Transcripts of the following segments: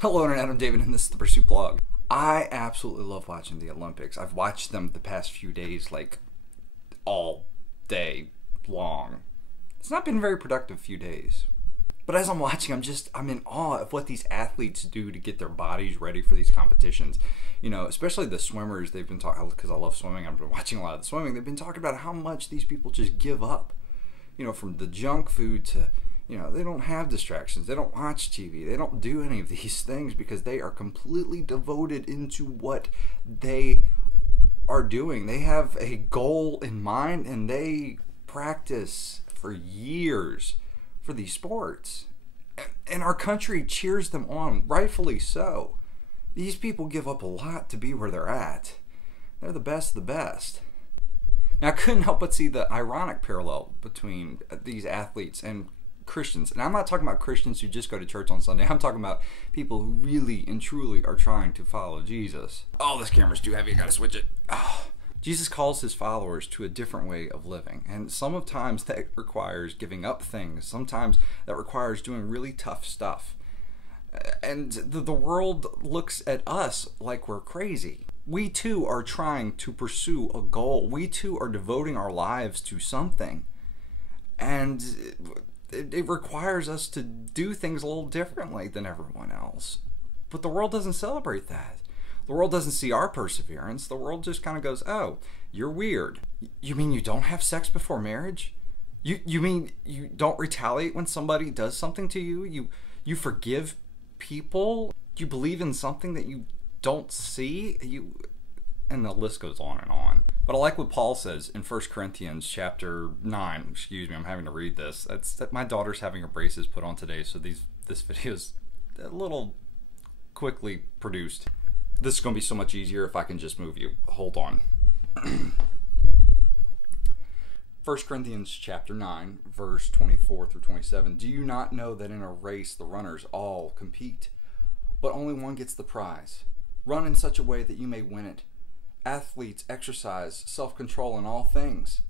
Hello Internet, I'm David and this is the Pursuit Blog. I absolutely love watching the Olympics. I've watched them the past few days, like, all day long. It's not been a very productive few days. But as I'm watching, I'm in awe of what these athletes do to get their bodies ready for these competitions. You know, especially the swimmers, they've been talking, because I love swimming, I've been watching a lot of the swimming, they've been talking about how much these people just give up. You know, from the junk food to, you know, they don't have distractions. They don't watch TV. They don't do any of these things because they are completely devoted into what they are doing. They have a goal in mind and they practice for years for these sports. And our country cheers them on, rightfully so. These people give up a lot to be where they're at. They're the best of the best. Now, I couldn't help but see the ironic parallel between these athletes and Christians. And I'm not talking about Christians who just go to church on Sunday. I'm talking about people who really and truly are trying to follow Jesus. Oh, this camera's too heavy. I gotta switch it. Oh. Jesus calls his followers to a different way of living. And sometimes that requires giving up things. Sometimes that requires doing really tough stuff. And the world looks at us like we're crazy. We too are trying to pursue a goal. We too are devoting our lives to something. And it requires us to do things a little differently than everyone else. But the world doesn't celebrate that. The world doesn't see our perseverance. The world just kind of goes, oh, you're weird. You mean you don't have sex before marriage? You mean you don't retaliate when somebody does something to you? You forgive people? You believe in something that you don't see? And the list goes on and on. But I like what Paul says in 1 Corinthians chapter 9. Excuse me, I'm having to read this. My daughter's having her braces put on today, so this video is a little quickly produced. This is going to be so much easier if I can just move you. Hold on. 1 Corinthians chapter 9, verse 24 through 27. Do you not know that in a race the runners all compete, but only one gets the prize? Run in such a way that you may win it. Athletes exercise self-control in all things,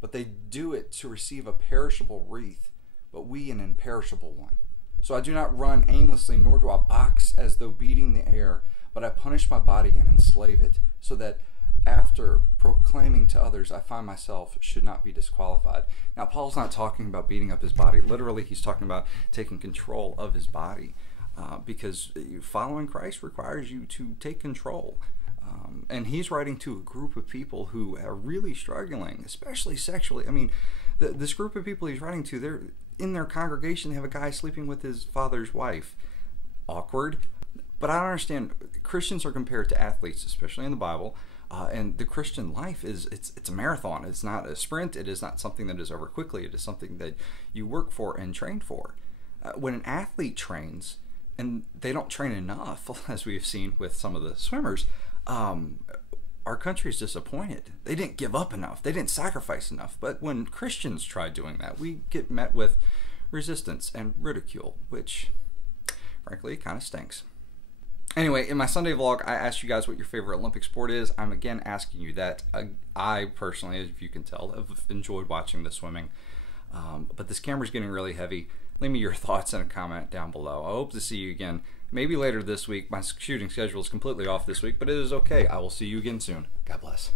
but they do it to receive a perishable wreath, but we an imperishable one. So I do not run aimlessly, nor do I box as though beating the air, but I punish my body and enslave it, so that after proclaiming to others, I find myself should not be disqualified. Now, Paul's not talking about beating up his body. Literally, he's talking about taking control of his body, because following Christ requires you to take control. And he's writing to a group of people who are really struggling, especially sexually. I mean, this group of people he's writing to, they're in their congregation, they have a guy sleeping with his father's wife. Awkward. But I don't understand. Christians are compared to athletes, especially in the Bible. And the Christian life it's a marathon. It's not a sprint. It is not something that is over quickly. It is something that you work for and train for. When an athlete trains, and they don't train enough, as we've seen with some of the swimmers, our country is disappointed. They didn't give up enough. They didn't sacrifice enough. But when Christians try doing that, we get met with resistance and ridicule, which, frankly, kind of stinks. Anyway, in my Sunday vlog, I asked you guys what your favorite Olympic sport is. I'm again asking you that. I personally, as you can tell, have enjoyed watching the swimming. But this camera's getting really heavy. Leave me your thoughts in a comment down below. I hope to see you again, maybe later this week. My shooting schedule is completely off this week, but it is okay. I will see you again soon. God bless.